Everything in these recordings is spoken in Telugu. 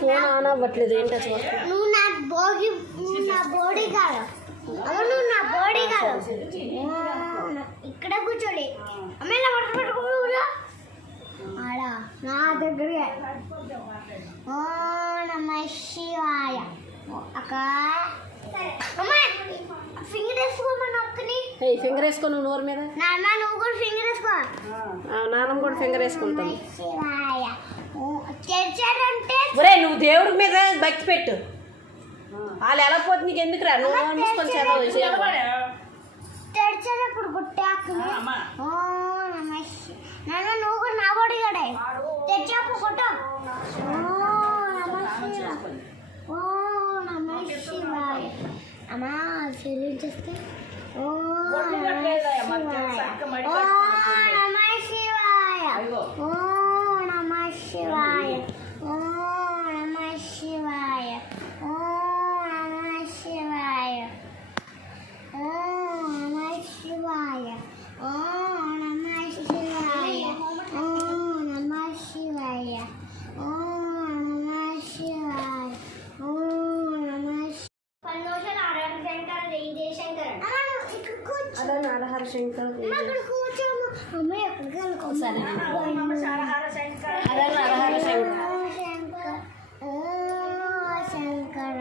ఫోన్ ఆన్ అవ్వట్లేదు ఏంటి అసలు? నువ్వు నా బాడీ కాదు, నువ్వు నా బాడీ కాదు. ఇక్కడ కూర్చోడి అమ్మాయిలా పట్టుకోడా ఆడా నా దగ్గరే. ఓ నమ శివాయ. అక్క ఫింగర్ వేసుకోమని అక్కని. ఫింగర్ వేసుకో నువ్వు నోరు మీద. నాన్న నువ్వు కూడా ఫింగర్ వేసుకో. నాన్నమ్మ కూడా ఫింగర్ వేసుకుంటాను. శివాయ తెరిచారంటే ఒరే నువ్వు దేవుడి మీద భక్తి పెట్టు. వాళ్ళు ఎలా పోతే నీకు ఎందుకు రా, నువ్వు మూసుకొని చదవ. తెరిచేటప్పుడు గుట్టాకుని ఓ నమ నాన్న నువ్వు కూడా నా బాడీ గడే తెచ్చాపు కొట్ట. ఓ నమ శివాయ. అమ్మా ఫీలింగ్ చేస్తే ఓ నమ శివాయ. ఓ నమ శివాయ. ఓ నమ శివాయ. ఓ నమ శివాయ. ఓ నమ శివాయ. ఓ నమ శివాయ. ఓ నమ శివాయ. ఓ నమ శివాయ. ఓ నమ శివాయ. ఓ నమ పన్నోషన్ ఆరాధన శంకర జయ జయశంకర. హర శంకర్. అమ్మాయి ఎక్కడికి సరే శంకర ఓ శంకర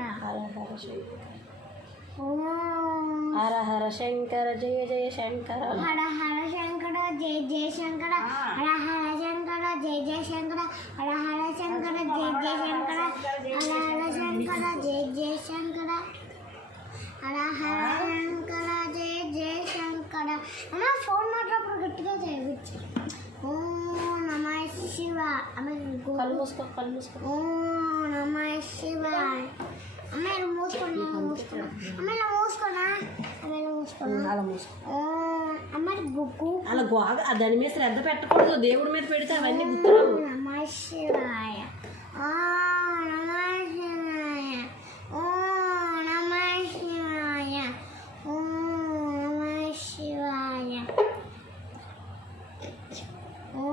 హర హర శంకర జయ జయ శంకర. హర హర శంకర జయ జయ శంకర. హర హర శంకర జయ జయ శంకర. హర హర శంకర జయ జయ శంకర. హర హర శంకర జయ జయ శంకర. హర హర శంకర జయ జయ శంకర. అమ్మ ఫోన్ మాట్లాడప్పుడు గట్టిగా చేయవచ్చు. ఓ నమ శివ. కళ్ళు మూసుకో, కళ్ళు మూసుకో. ఓ నమ శివాయ. అమ్మాయి మూసుకున్నా మూసుకున్నా అమ్మాయి మూసుకున్నా అమ్మాయి మూసుకున్నా అలా మూసుకో. ఓ అమ్మాయి గుగ్గు అలా గోగ దాని మీద శ్రద్ధ పెట్టకూడదు. దేవుడి మీద పెడితే అవన్నీ గుర్తురావు. నమ శివాయ. ఓ నమ శివాయ. ఓ నమ శివాయ. ఓ నమ శివాయ. ఓ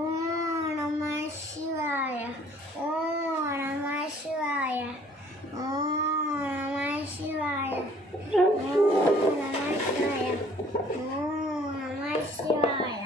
నమ శివాయ. ఓ నమ శివాయ. ఓ నమ శివాయ. ఓ నమ శివాయ. ఓ నమ శివాయ.